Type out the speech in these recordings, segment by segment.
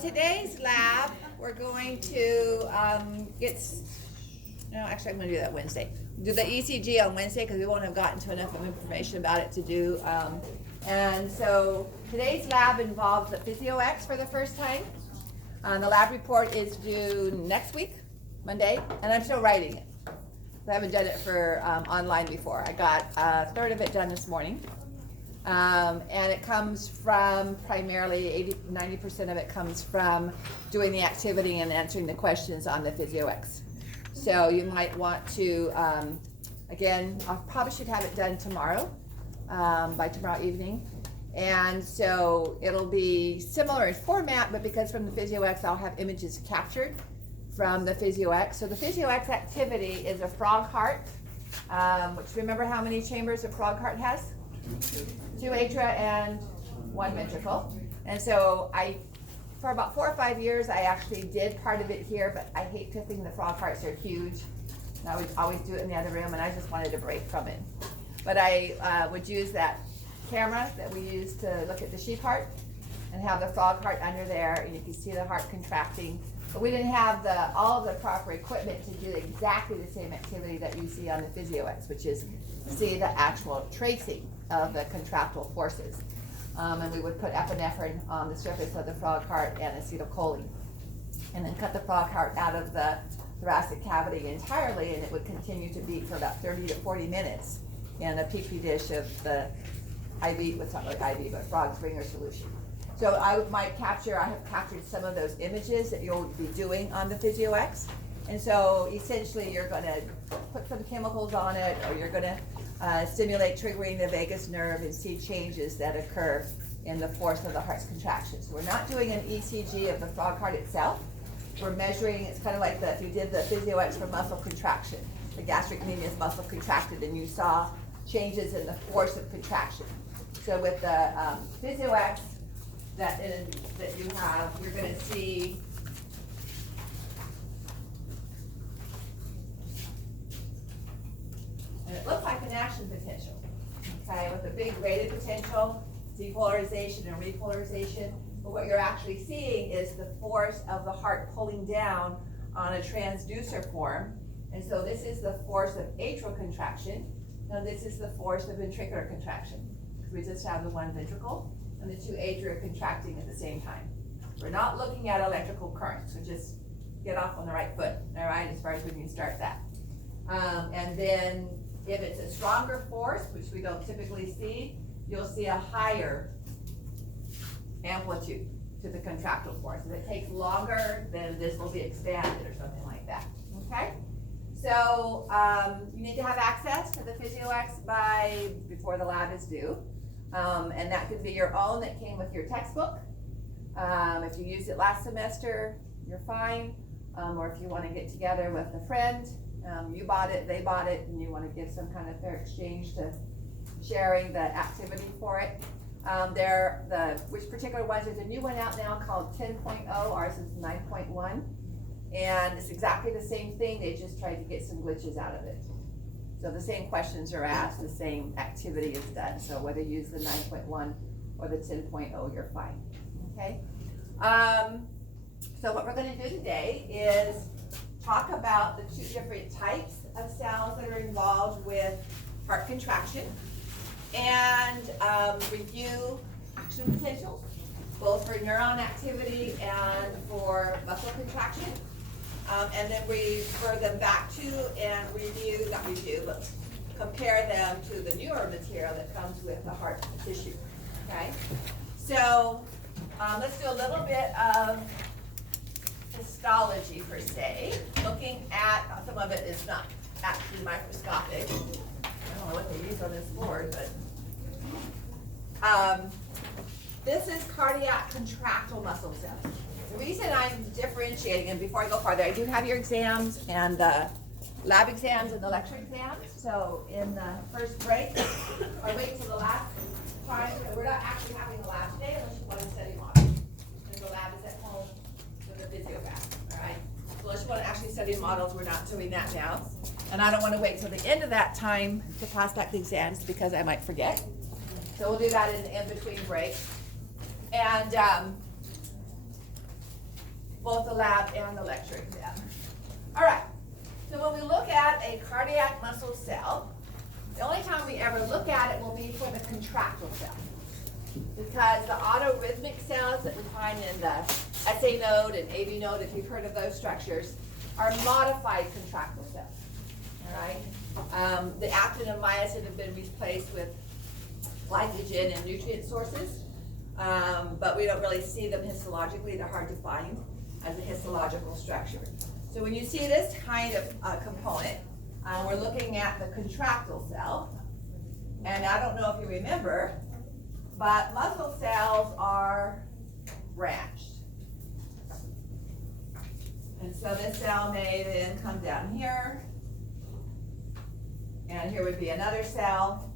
today's lab, we're going to I'm going to do that Wednesday. Do the ECG on Wednesday because we won't have gotten to enough information about it to do. And so today's lab involves the PhysioX for the first time. The lab report is due next week, Monday, and I'm still writing it. I haven't done it for online before. I got a third of it done this morning. And it comes from primarily 90% of it comes from doing the activity and answering the questions on the PhysioX. So you might want to, again, I probably should have it done tomorrow, by tomorrow evening. And so it'll be similar in format, but because from the PhysioX I'll have images captured from the PhysioX. So the PhysioX activity is a frog heart, which remember how many chambers a frog heart has? Two atria and one ventricle. And so for about 4 or 5 years, I actually did part of it here, but I hate tipping the frog hearts, they're huge. And I would always do it in the other room, and I just wanted a break from it. But I would use that camera that we use to look at the sheep heart and have the frog heart under there, and you can see the heart contracting. But we didn't have all of the proper equipment to do exactly the same activity that you see on the PhysioX, which is see the actual tracing of the contractile forces. And we would put epinephrine on the surface of the frog heart and acetylcholine, and then cut the frog heart out of the thoracic cavity entirely, and it would continue to beat for about 30 to 40 minutes in a petri dish of the IV, well, it's not like IV, but frog ringer solution. So I have captured some of those images that you'll be doing on the PhysioX. And so essentially you're going to put some chemicals on it, or you're going to stimulate triggering the vagus nerve and see changes that occur in the force of the heart's contraction. So we're not doing an ECG of the frog heart itself. We're measuring, it's kind of like if you did the PhysioX for muscle contraction. The gastric medius muscle contracted and you saw changes in the force of contraction. So with the PhysioX that you have, you're going to see and it looks like an action potential, okay, with a big rated potential, depolarization and repolarization. But what you're actually seeing is the force of the heart pulling down on a transducer form. And so this is the force of atrial contraction. Now this is the force of ventricular contraction, because we just have the one ventricle and the two atria contracting at the same time. We're not looking at electrical current, so just get off on the right foot, all right, as far as when you start that. And then if it's a stronger force, which we don't typically see, you'll see a higher amplitude to the contractile force. If it takes longer, then this will be expanded or something like that, okay? So you need to have access to the PhysioX before the lab is due. And that could be your own that came with your textbook. If you used it last semester, you're fine. Or if you want to get together with a friend, you bought it, they bought it, and you want to give some kind of fair exchange to sharing the activity for it. Which particular ones, there's a new one out now called 10.0, ours is 9.1. And it's exactly the same thing, they just tried to get some glitches out of it. So the same questions are asked, the same activity is done. So whether you use the 9.1 or the 10.0, you're fine, okay? So what we're gonna do today is talk about the two different types of cells that are involved with heart contraction, and review action potentials, both for neuron activity and for muscle contraction. And then refer them back to and but compare them to the newer material that comes with the heart tissue, okay? So let's do a little bit of histology per se, looking at, some of it is not actually microscopic. I don't know what they use on this board, but this is cardiac contractile muscle cells. The reason I'm differentiating, and before I go farther, I do have your exams and the lab exams and the lecture exams. So in the first break, or wait till the last time, we're not actually having the lab today unless you want to study models. And the lab is at home with a physiograph, all right? So unless you want to actually study models, we're not doing that now. And I don't want to wait till the end of that time to pass back the exams because I might forget. So we'll do that in between breaks. And both the lab and the lecture exam. All right, so when we look at a cardiac muscle cell, the only time we ever look at it will be for the contractile cell. Because the autorhythmic cells that we find in the SA node and AV node, if you've heard of those structures, are modified contractile cells. All right, the actin and myosin have been replaced with glycogen and nutrient sources, but we don't really see them histologically. They're hard to find as a histological structure. So when you see this kind of component, we're looking at the contractile cell, and I don't know if you remember, but muscle cells are branched. And so this cell may then come down here, and here would be another cell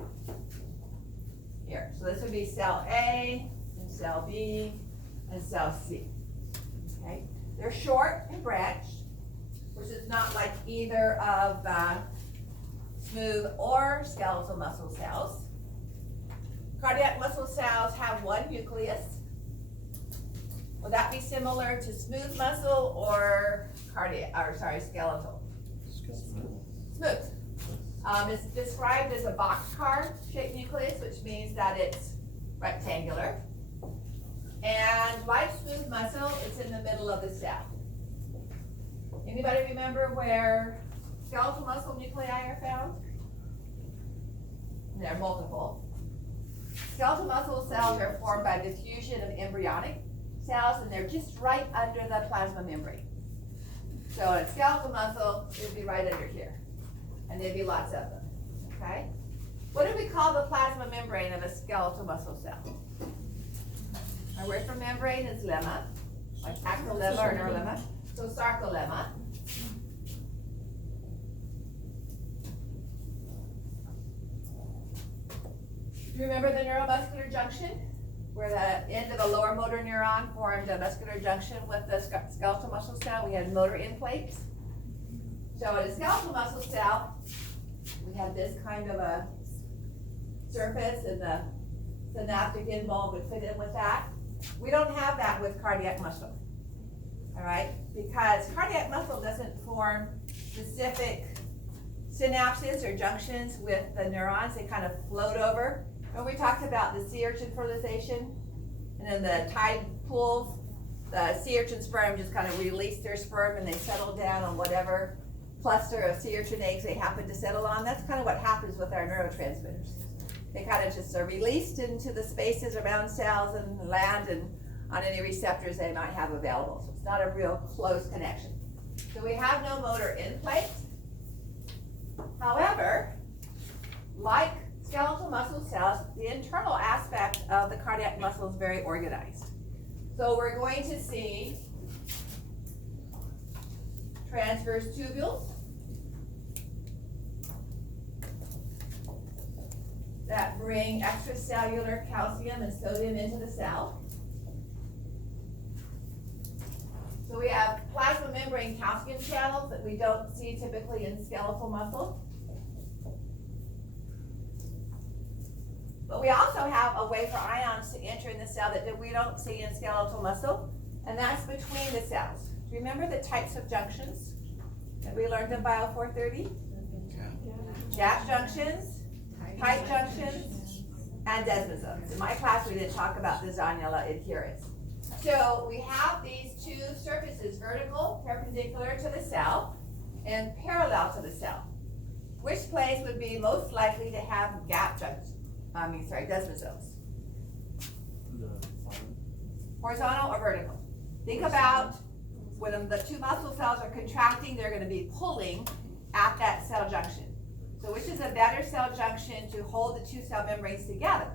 here. So this would be cell A, and cell B, and cell C. Okay? They're short and branched, which is not like either of the smooth or skeletal muscle cells. Cardiac muscle cells have one nucleus. Would that be similar to smooth muscle or skeletal? Smooth. It's described as a boxcar shaped nucleus, which means that it's rectangular. And like smooth muscle, it's in the middle of the cell. Anybody remember where skeletal muscle nuclei are found? There are multiple. Skeletal muscle cells are formed by diffusion of embryonic cells, and they're just right under the plasma membrane. So in skeletal muscle, it would be right under here, and there'd be lots of them, okay? What do we call the plasma membrane of a skeletal muscle cell? Our word for membrane is lemma, like acrolemma or neurolemma. So sarcolemma. Do you remember the neuromuscular junction, where the end of the lower motor neuron formed a muscular junction with the skeletal muscle cell? We had motor end plates. So in a skeletal muscle cell, we have this kind of a surface, and the synaptic end bulb would fit in with that. We don't have that with cardiac muscle, all right? Because cardiac muscle doesn't form specific synapses or junctions with the neurons. They kind of float over. When we talked about the sea urchin fertilization, and in the tide pools, the sea urchin sperm just kind of release their sperm and they settle down on whatever cluster of sea urchin eggs they happen to settle on. That's kind of what happens with our neurotransmitters. They kind of just are released into the spaces around cells and land and on any receptors they might have available. So it's not a real close connection. So we have no motor end plate. However, like skeletal muscle cells, the internal aspect of the cardiac muscle is very organized. So we're going to see transverse tubules that bring extracellular calcium and sodium into the cell. So we have plasma membrane calcium channels that we don't see typically in skeletal muscle. But we also have a way for ions to enter in the cell that we don't see in skeletal muscle, and that's between the cells. Do you remember the types of junctions that we learned in Bio 430? Gap junctions, tight junctions, and desmosomes. In my class, we didn't talk about the zonula adherens. So we have these two surfaces, vertical, perpendicular to the cell, and parallel to the cell. Which place would be most likely to have gap junctions? Desmosomes. Horizontal or vertical? Think about when the two muscle cells are contracting, they're going to be pulling at that cell junction. So which is a better cell junction to hold the two cell membranes together?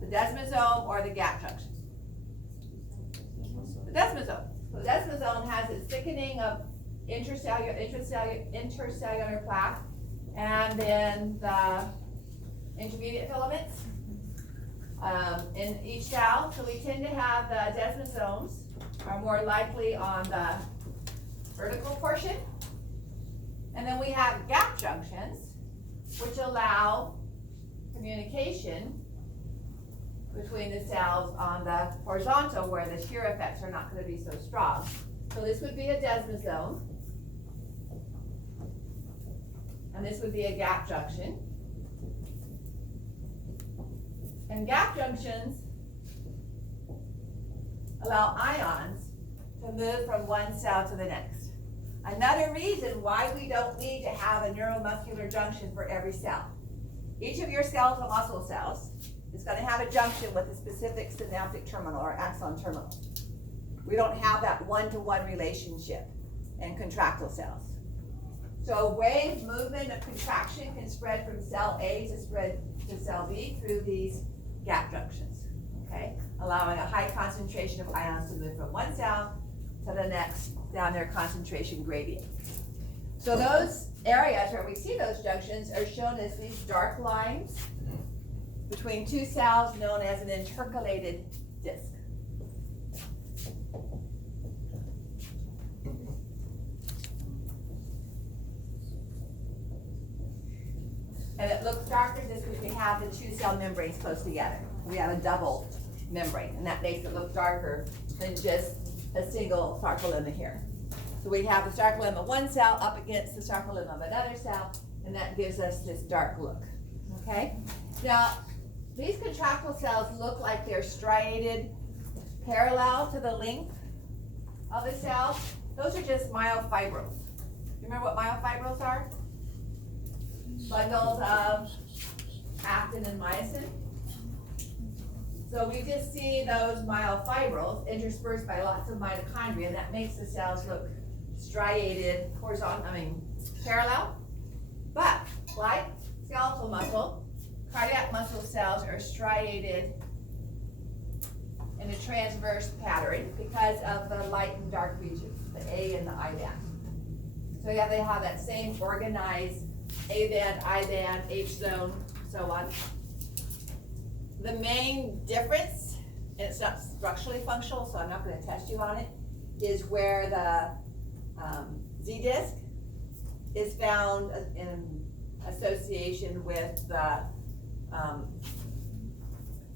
The desmosome or the gap junction? The desmosome. So the desmosome has its thickening of intercellular plaque, and then the intermediate filaments in each cell. So we tend to have the desmosomes are more likely on the vertical portion. And then we have gap junctions, which allow communication between the cells on the horizontal, where the shear effects are not going to be so strong. So this would be a desmosome. And this would be a gap junction. And gap junctions allow ions to move from one cell to the next. Another reason why we don't need to have a neuromuscular junction for every cell. Each of your skeletal muscle cells is going to have a junction with a specific synaptic terminal or axon terminal. We don't have that one-to-one relationship in contractile cells. So wave movement of contraction can spread from cell A to spread to cell B through these gap junctions, okay? Allowing a high concentration of ions to move from one cell to the next down their concentration gradient. So those areas where we see those junctions are shown as these dark lines between two cells known as an intercalated disc. And it looks darker just because we have the two cell membranes close together. We have a double membrane, and that makes it look darker than just a single sarcolemma here. So we have the sarcolemma of one cell up against the sarcolemma of another cell, and that gives us this dark look, okay? Now, these contractile cells look like they're striated parallel to the length of the cell. Those are just myofibrils. You remember what myofibrils are? Bundles of actin and myosin. So we just see those myofibrils interspersed by lots of mitochondria, and that makes the cells look striated, parallel. But like skeletal muscle, cardiac muscle cells are striated in a transverse pattern because of the light and dark regions, the A and the I band. So yeah, they have that same organized A band, I band, H zone, so on. The main difference, and it's not structurally functional, so I'm not going to test you on it, is where the Z disc is found in association with the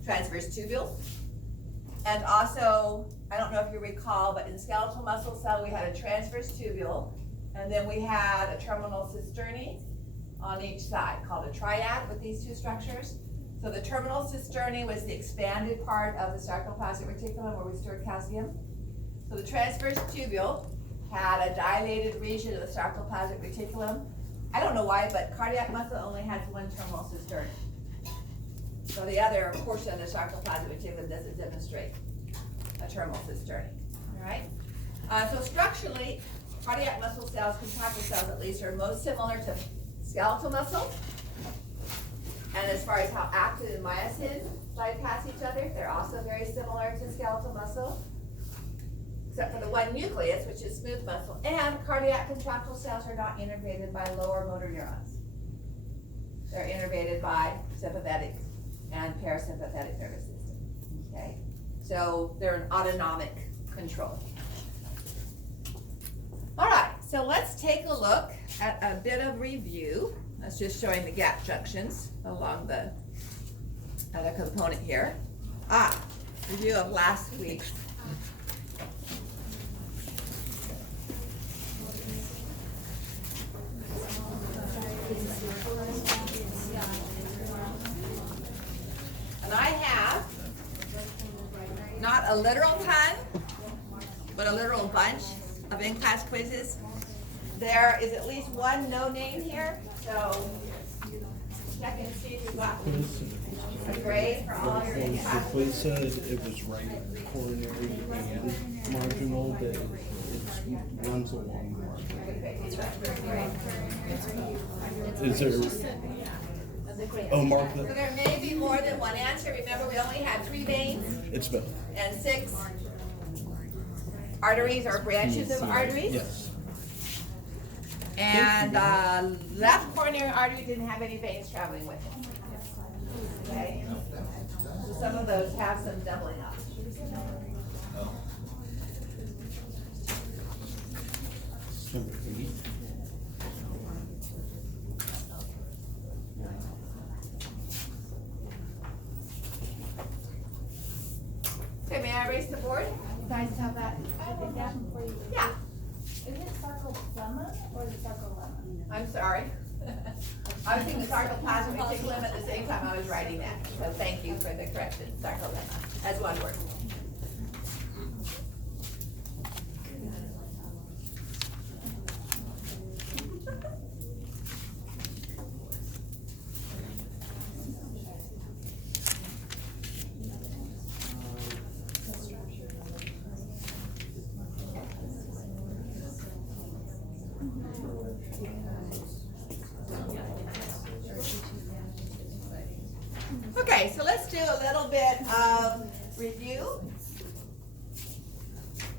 transverse tubule. And also, I don't know if you recall, but in skeletal muscle cell, we had a transverse tubule, and then we had a terminal cisternae on each side, called a triad with these two structures. So the terminal cisternae was the expanded part of the sarcoplasmic reticulum where we store calcium. So the transverse tubule had a dilated region of the sarcoplasmic reticulum. I don't know why, but cardiac muscle only has one terminal cisternae. So the other portion of the sarcoplasmic reticulum doesn't demonstrate a terminal cisternae, all right? So structurally, cardiac muscle cells, contractile cells at least, are most similar to skeletal muscle. And as far as how actin and myosin slide past each other, they're also very similar to skeletal muscle, except for the one nucleus, which is smooth muscle. And cardiac contractile cells are not innervated by lower motor neurons. They're innervated by sympathetic and parasympathetic nervous system, okay? So they're an autonomic control. All right, so let's take a look at a bit of review. That's just showing the gap junctions along the other component here. Review of last week. And I have not a literal ton, but a literal bunch of in-class quizzes. There is at least one no name here, so check and see if you've got a grade for all your in-class. The quiz said it was right coronary and marginal, that it runs along the margin. Is there? Oh, mark So that. there may be more than one answer. Remember, we only had 3 veins It's both. and 6 arteries or branches of arteries. Yes. And left coronary artery didn't have any veins traveling with it. Okay? So some of those have some doubling up. Number 8. Okay, may I erase the board? You guys have that? Yeah. Or the sarcolemma? I'm sorry. I was thinking sarcoplasmic reticulum at the same time I was writing that, so thank you for the correction, sarcolemma, as one word. Okay, so let's do a little bit of review.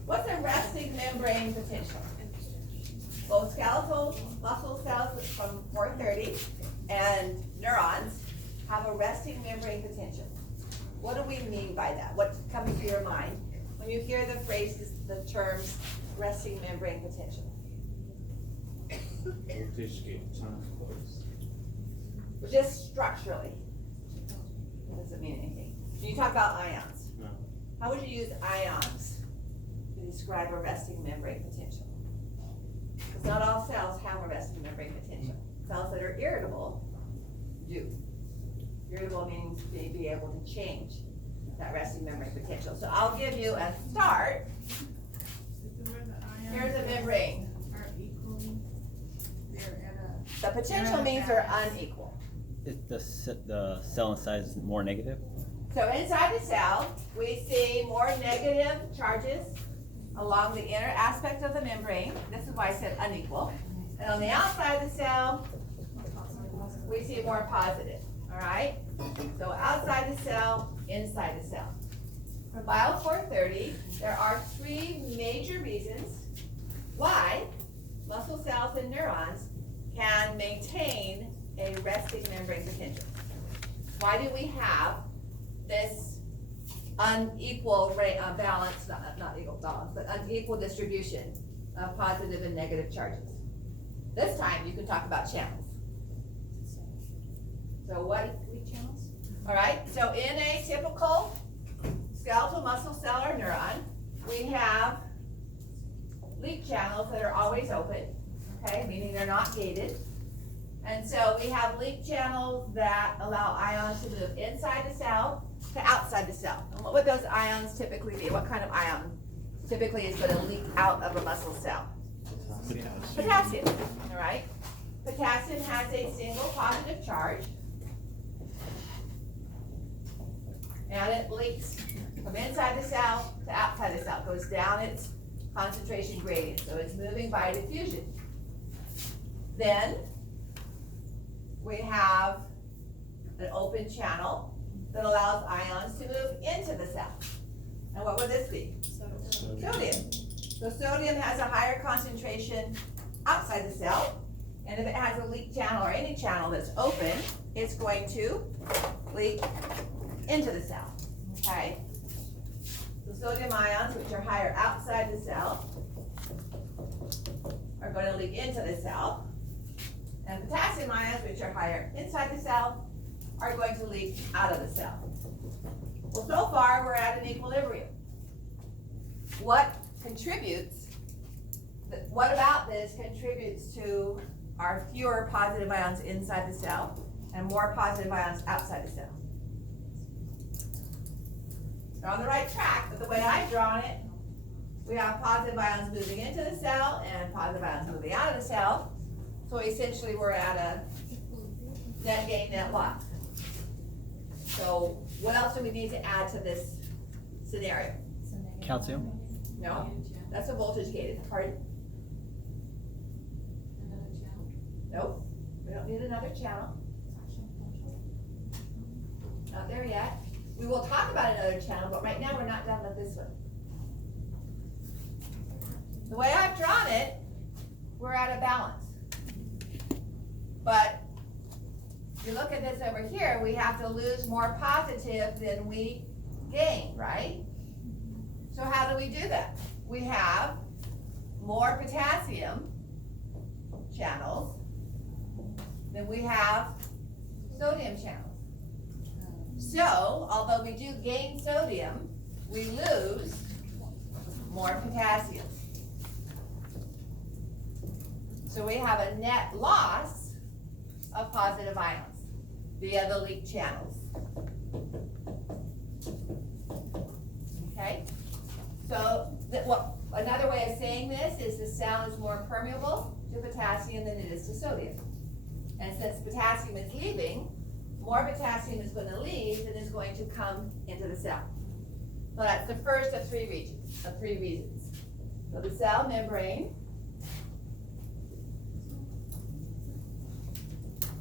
What's a resting membrane potential? Both skeletal muscle cells from 430 and neurons have a resting membrane potential. What do we mean by that? What's coming to your mind when you hear the phrases, the terms resting membrane potential? Voltage gate time close. Just structurally. It doesn't mean anything. When you talk about ions, No. how would you use ions to describe a resting membrane potential? Because not all cells have a resting membrane potential. Cells that are irritable do. Irritable means they be able to change that resting membrane potential. So I'll give you a start. Here's a membrane. Are equally, they're at a. The potential means they're unequal. Is the cell inside is more negative? So inside the cell, we see more negative charges along the inner aspect of the membrane. This is why I said unequal. And on the outside of the cell, we see more positive, all right? So outside the cell, inside the cell. For Bio 430, there are three major reasons why muscle cells and neurons can maintain a resting membrane potential. Why do we have this unequal balance, not equal balance, but unequal distribution of positive and negative charges? This time you can talk about channels. So what? Channels? All right, so in a typical skeletal muscle cell or neuron, we have leak channels that are always open, okay, meaning they're not gated. And so we have leak channels that allow ions to move inside the cell to outside the cell. And what would those ions typically be? What kind of ion typically is going to leak out of a muscle cell? Potassium, all right? Potassium has a single positive charge. And it leaks from inside the cell to outside the cell. It goes down its concentration gradient. So it's moving by diffusion. Then we have an open channel that allows ions to move into the cell. And what would this be? Sodium. So sodium has a higher concentration outside the cell. And if it has a leak channel or any channel that's open, it's going to leak into the cell, okay? The sodium ions, which are higher outside the cell, are going to leak into the cell. And potassium ions, which are higher inside the cell, are going to leak out of the cell. Well, so far, we're at an equilibrium. What about this contributes to our fewer positive ions inside the cell and more positive ions outside the cell? They're on the right track, but the way I've drawn it, we have positive ions moving into the cell and positive ions moving out of the cell. So essentially we're at a net gain, net loss. So what else do we need to add to this scenario? Calcium? No, that's a voltage gated. Pardon? Nope, we don't need another channel. Not there yet. We will talk about another channel, but right now we're not done with this one. The way I've drawn it, we're at a balance. But if you look at this over here, we have to lose more positive than we gain, right? So how do we do that? We have more potassium channels than we have sodium channels. So, although we do gain sodium, we lose more potassium. So we have a net loss of positive ions via the leak channels. Okay? So another way of saying this is the cell is more permeable to potassium than it is to sodium. And since potassium is leaving, more potassium is going to leave than is going to come into the cell. So that's the first of three reasons. So the cell membrane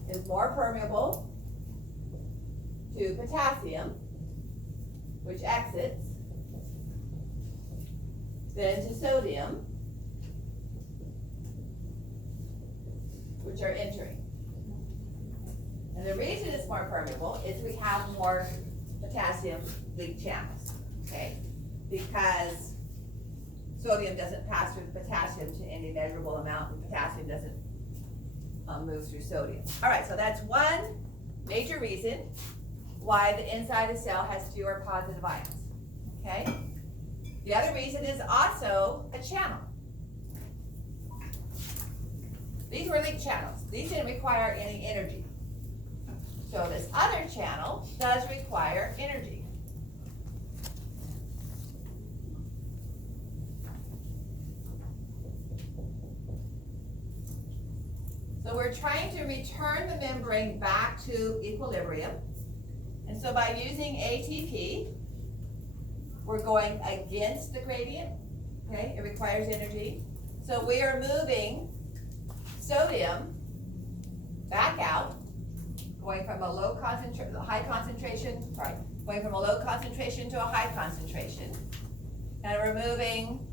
is more permeable to potassium, which exits, than to sodium, which are entering. And the reason it's more permeable is we have more potassium leak channels, okay? Because sodium doesn't pass through the potassium to any measurable amount, and potassium doesn't move through sodium. All right, so that's one major reason why the inside of the cell has fewer positive ions, okay? The other reason is also a channel. These were leak channels. These didn't require any energy. So this other channel does require energy. So we're trying to return the membrane back to equilibrium. And so by using ATP, we're going against the gradient, okay? It requires energy. So we are moving sodium back out, going from a low concentration, going from a low concentration to a high concentration. And we're moving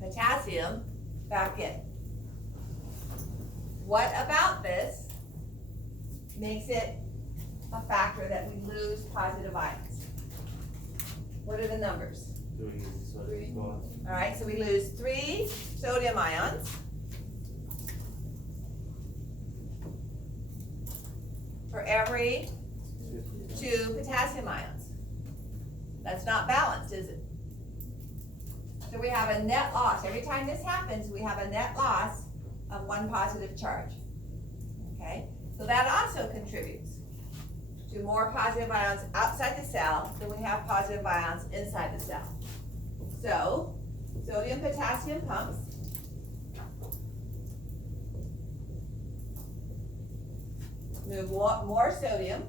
potassium back in. What about this makes it a factor that we lose positive ions? What are the numbers? All right, so we lose 3 sodium ions for every 2 potassium ions. That's not balanced, is it? So we have a net loss. Every time this happens, we have a net loss of 1 positive charge. Okay, so that also contributes to more positive ions outside the cell than we have positive ions inside the cell. So, sodium potassium pumps move more sodium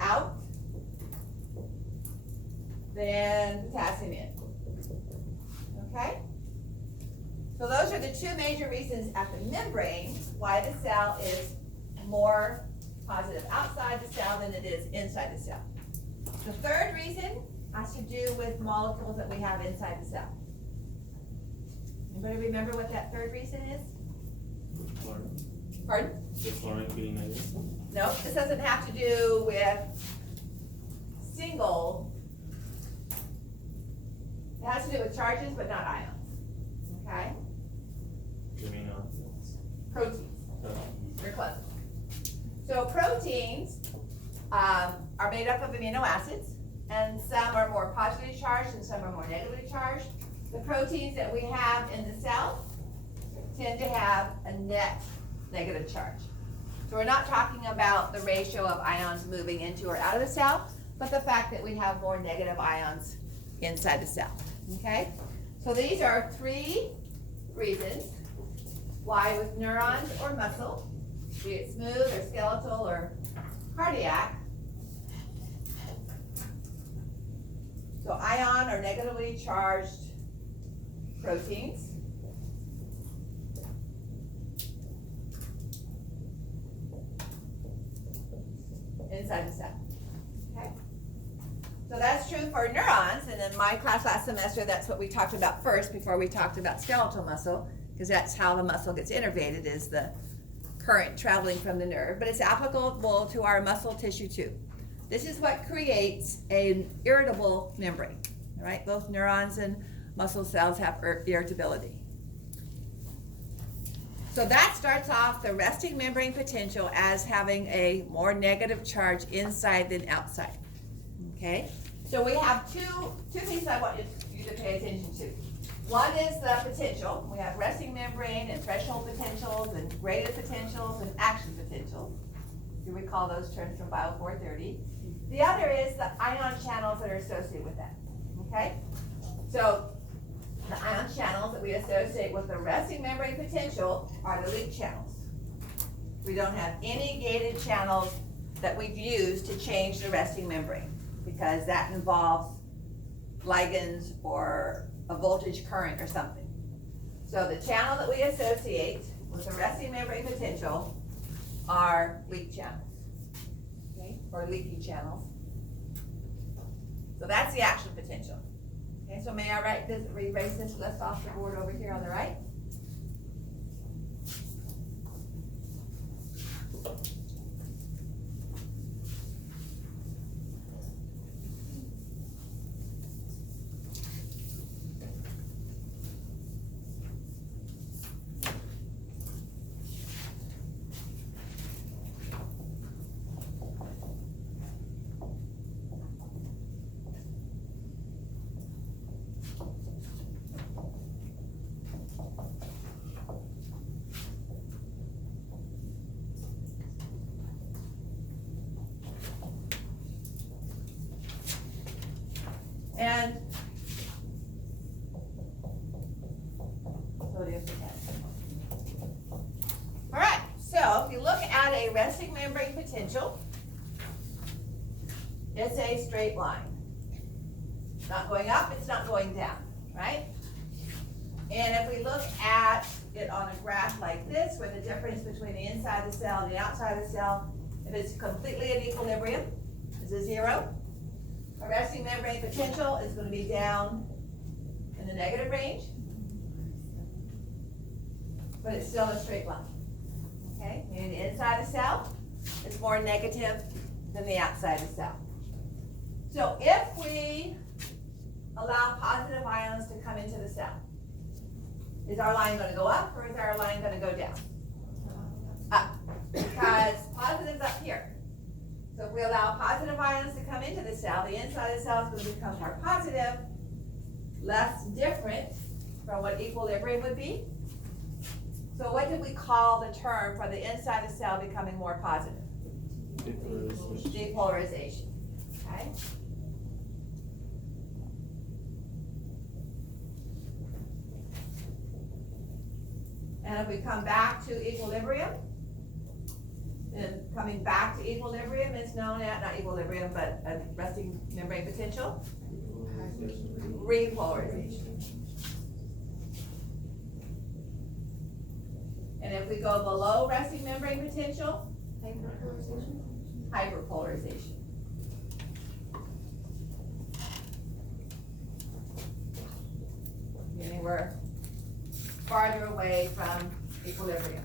out than potassium in. Okay? So those are the 2 major reasons at the membrane why the cell is more positive outside the cell than it is inside the cell. The third reason has to do with molecules that we have inside the cell. Anybody remember what that third reason is? Pardon? The chlorine being negative? No, this doesn't have to do with single. It has to do with charges, but not ions. Okay? Amino Proteins. acids. You're close. So proteins are made up of amino acids, and some are more positively charged and some are more negatively charged. The proteins that we have in the cell tend to have a net negative charge. So we're not talking about the ratio of ions moving into or out of the cell, but the fact that we have more negative ions inside the cell. Okay? So these are 3 reasons why with neurons or muscle, be it smooth or skeletal or cardiac, so ion or negatively charged proteins inside the cell. Okay? So that's true for neurons, and in my class last semester, that's what we talked about first before we talked about skeletal muscle, because that's how the muscle gets innervated, is the current traveling from the nerve, but it's applicable to our muscle tissue too. This is what creates an irritable membrane, all right? Both neurons and muscle cells have irritability. So that starts off the resting membrane potential as having a more negative charge inside than outside, okay? So we have two things I want you to pay attention to. One is the potential. We have resting membrane and threshold potentials and graded potentials and action potentials. You recall those terms from Bio 430. The other is the ion channels that are associated with that, okay? So the ion channels that we associate with the resting membrane potential are the leak channels. We don't have any gated channels that we've used to change the resting membrane because that involves ligands or a voltage current or something. So the channel that we associate with the resting membrane potential are leak channels, okay, or leaky channels. So that's the action potential. Okay, so may I erase this list off the board over here on the right? And sodium potassium. All right, so if you look at a resting membrane potential, it's a straight line. It's not going up, it's not going down, right? And if we look at it on a graph like this, where the difference between the inside of the cell and the outside of the cell, if it's completely in equilibrium, is a zero. A resting membrane potential is going to be down in the negative range, but it's still a straight line, okay? Meaning the inside of the cell is more negative than the outside of the cell. So if we allow positive ions to come into the cell, is our line going to go up or is our line going to go down? Up, because positive's up here. So if we allow positive ions to come into the cell, the inside of the cell is going to become more positive, less different from what equilibrium would be. So what did we call the term for the inside of the cell becoming more positive? Depolarization. Okay? And if we come back to equilibrium, then coming back to equilibrium is known as, not equilibrium, but a resting membrane potential. Repolarization. And if we go below resting membrane potential, hyperpolarization. Meaning we're farther away from equilibrium.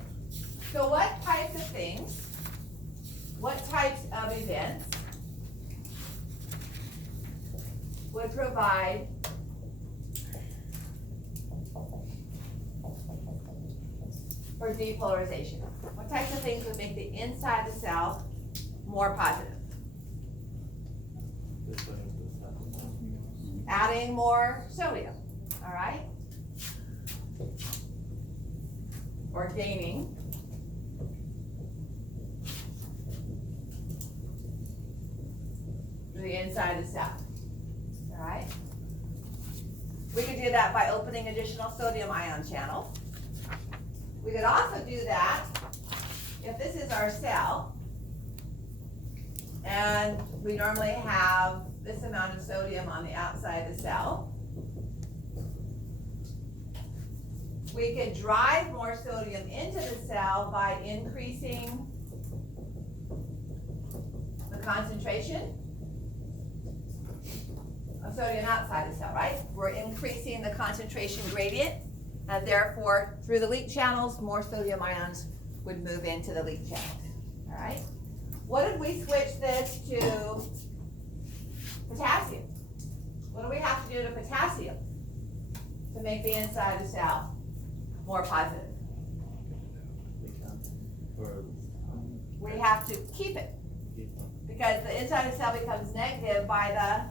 So what types of things, what types of events would provide for depolarization? What types of things would make the inside of the cell more positive? Adding more sodium, all right? Or gaining. The inside of the cell, all right? We could do that by opening additional sodium ion channels. We could also do that if this is our cell, and we normally have this amount of sodium on the outside of the cell. We could drive more sodium into the cell by increasing the concentration of sodium outside the cell, right? We're increasing the concentration gradient, and therefore, through the leak channels, more sodium ions would move into the leak channels, all right? What if we switch this to potassium? What do we have to do to potassium to make the inside of the cell more positive? Or We have to keep it, because the inside of the cell becomes negative by the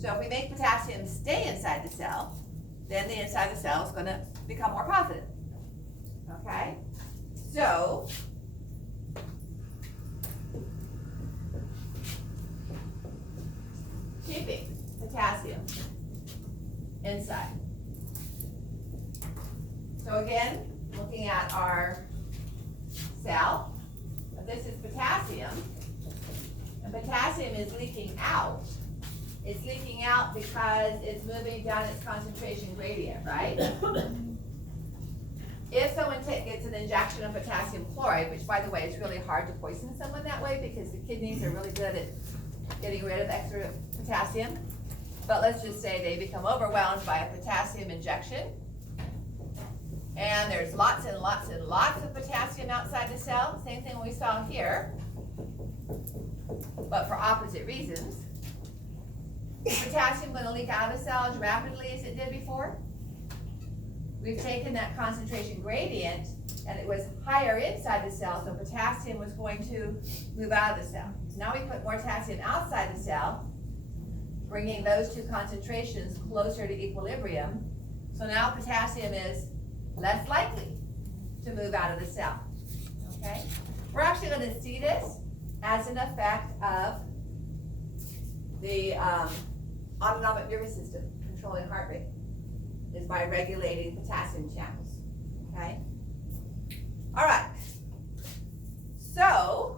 So if we make potassium stay inside the cell, then the inside of the cell is gonna become more positive. Okay? So, keeping potassium inside. So again, looking at our cell, this is potassium, and potassium is leaking out. It's leaking out because it's moving down its concentration gradient, right? If someone gets an injection of potassium chloride, which by the way is really hard to poison someone that way because the kidneys are really good at getting rid of extra potassium, but let's just say they become overwhelmed by a potassium injection, and there's lots and lots and lots of potassium outside the cell, same thing we saw here, but for opposite reasons. Is potassium going to leak out of the cell as rapidly as it did before? We've taken that concentration gradient and it was higher inside the cell, so potassium was going to move out of the cell. Now we put more potassium outside the cell, bringing those two concentrations closer to equilibrium. So now potassium is less likely to move out of the cell, okay? We're actually going to see this as an effect of the autonomic nervous system controlling heart rate is by regulating potassium channels, okay? All right, so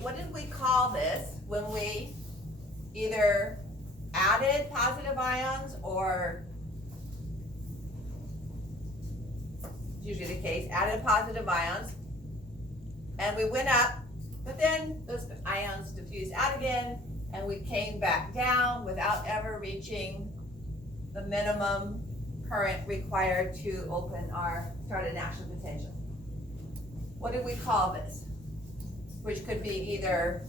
what did we call this when we either added positive ions or, it's usually the case, added positive ions, and we went up, but then those ions diffused out again, and we came back down without ever reaching the minimum current required to start an action potential. What did we call this? Which could be either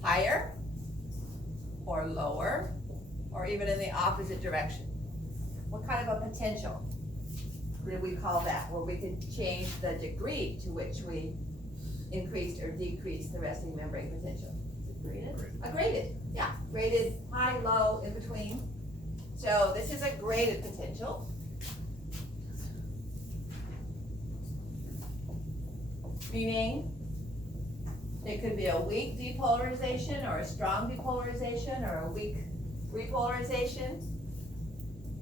higher or lower, or even in the opposite direction. What kind of a potential did we call that, where we could change the degree to which we increased or decreased the resting membrane potential? A graded, yeah, graded, high, low, in between. So this is a graded potential. Meaning it could be a weak depolarization or a strong depolarization or a weak repolarization.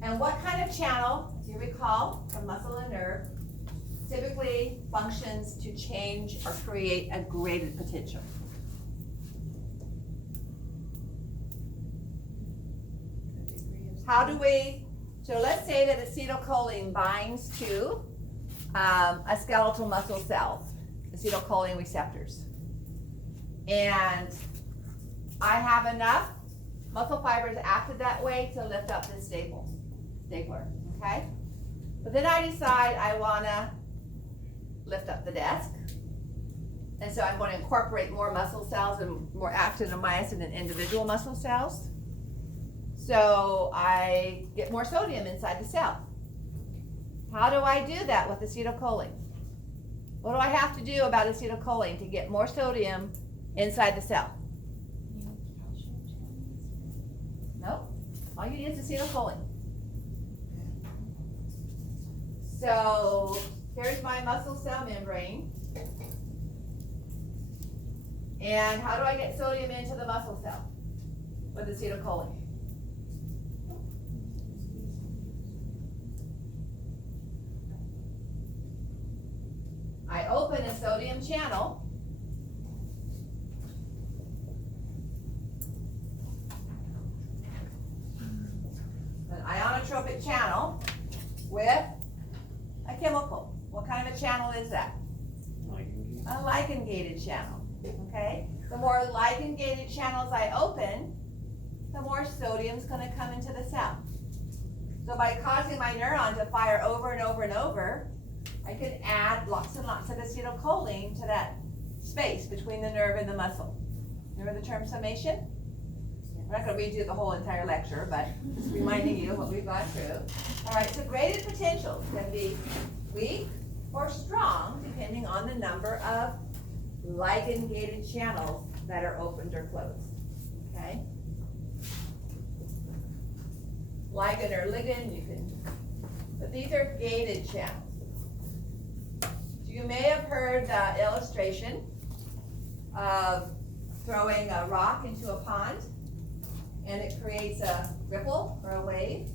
And what kind of channel, do you recall, from muscle and nerve, typically functions to change or create a graded potential? How do we, so let's say that acetylcholine binds to a skeletal muscle cell, acetylcholine receptors. And I have enough muscle fibers acted that way to lift up this stapler, okay? But then I decide I wanna lift up the desk. And so I'm going to incorporate more muscle cells and more actin and myosin in individual muscle cells. So I get more sodium inside the cell. How do I do that with acetylcholine? What do I have to do about acetylcholine to get more sodium inside the cell? Nope, all you need is acetylcholine. So here's my muscle cell membrane. And how do I get sodium into the muscle cell with acetylcholine? I open a sodium channel an ionotropic channel with a chemical. What kind of a channel is that? A ligand-gated channel, okay? The more ligand-gated channels I open, the more sodium's gonna come into the cell. So by causing my neuron to fire over and over and over, I could add lots and lots of acetylcholine to that space between the nerve and the muscle. Remember the term summation? We're not going to redo the whole entire lecture, but just reminding you what we've gone through. All right, so graded potentials can be weak or strong depending on the number of ligand-gated channels that are opened or closed, okay? Ligand or ligand, you can, but these are gated channels. So you may have heard the illustration of throwing a rock into a pond, and it creates a ripple or a wave.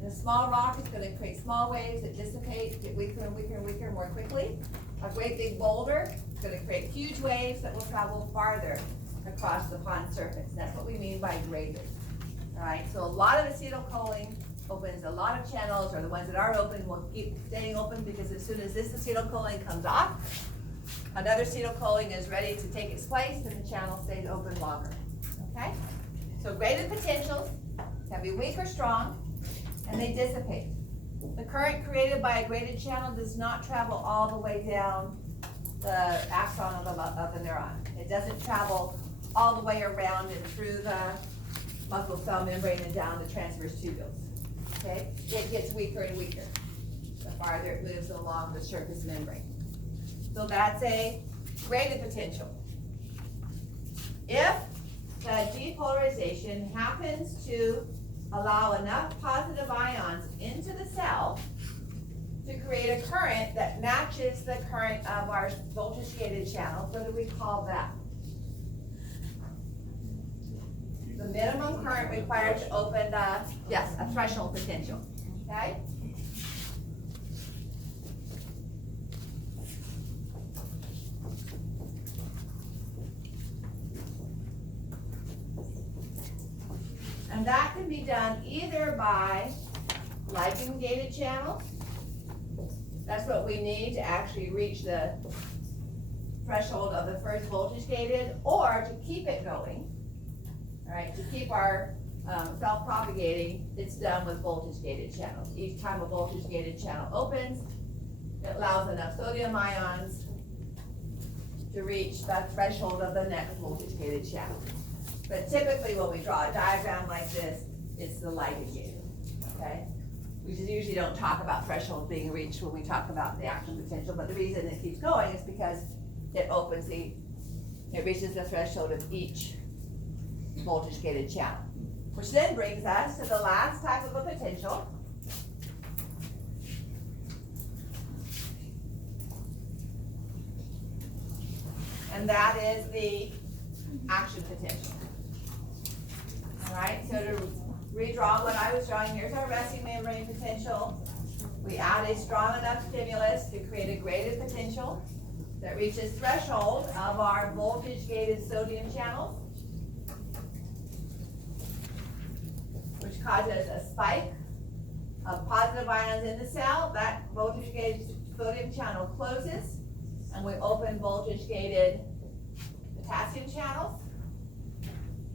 And a small rock is going to create small waves that dissipate, get weaker and weaker and weaker more quickly. A great big boulder is going to create huge waves that will travel farther across the pond surface. That's what we mean by graded. All right, so a lot of acetylcholine opens a lot of channels, or the ones that are open will keep staying open, because as soon as this acetylcholine comes off, another acetylcholine is ready to take its place, and the channel stays open longer. Okay? So graded potentials can be weak or strong, and they dissipate. The current created by a graded channel does not travel all the way down the axon of the neuron. It doesn't travel all the way around and through the muscle cell membrane and down the transverse tubules. Okay? It gets weaker and weaker the farther it moves along the surface membrane. So that's a graded potential. If the depolarization happens to allow enough positive ions into the cell to create a current that matches the current of our voltage-gated channels, what do we call that? The minimum current required to open the, yes, a threshold potential, okay? And that can be done either by ligand-gated channels. That's what we need to actually reach the threshold of the first voltage-gated, or to keep it going. All right, to keep our self-propagating, it's done with voltage-gated channels. Each time a voltage-gated channel opens, it allows enough sodium ions to reach the threshold of the next voltage-gated channel. But typically when we draw a diagram like this, it's the ligand-gated, okay? We just usually don't talk about threshold being reached when we talk about the action potential, but the reason it keeps going is because it opens it reaches the threshold of each voltage-gated channel. Which then brings us to the last type of a potential. And that is the action potential. All right, so to redraw what I was drawing, here's our resting membrane potential. We add a strong enough stimulus to create a graded potential that reaches threshold of our voltage-gated sodium channels, which causes a spike of positive ions in the cell. That voltage-gated sodium channel closes, and we open voltage-gated potassium channels.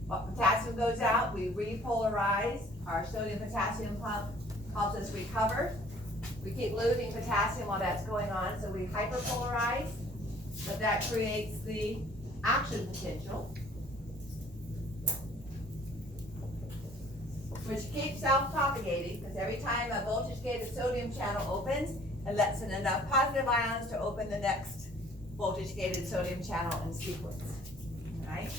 Potassium goes out, we repolarize. Our sodium-potassium pump helps us recover. We keep losing potassium while that's going on, so we hyperpolarize, but that creates the action potential, which keeps self-propagating, because every time a voltage-gated sodium channel opens, it lets in enough positive ions to open the next voltage-gated sodium channel in sequence, all right?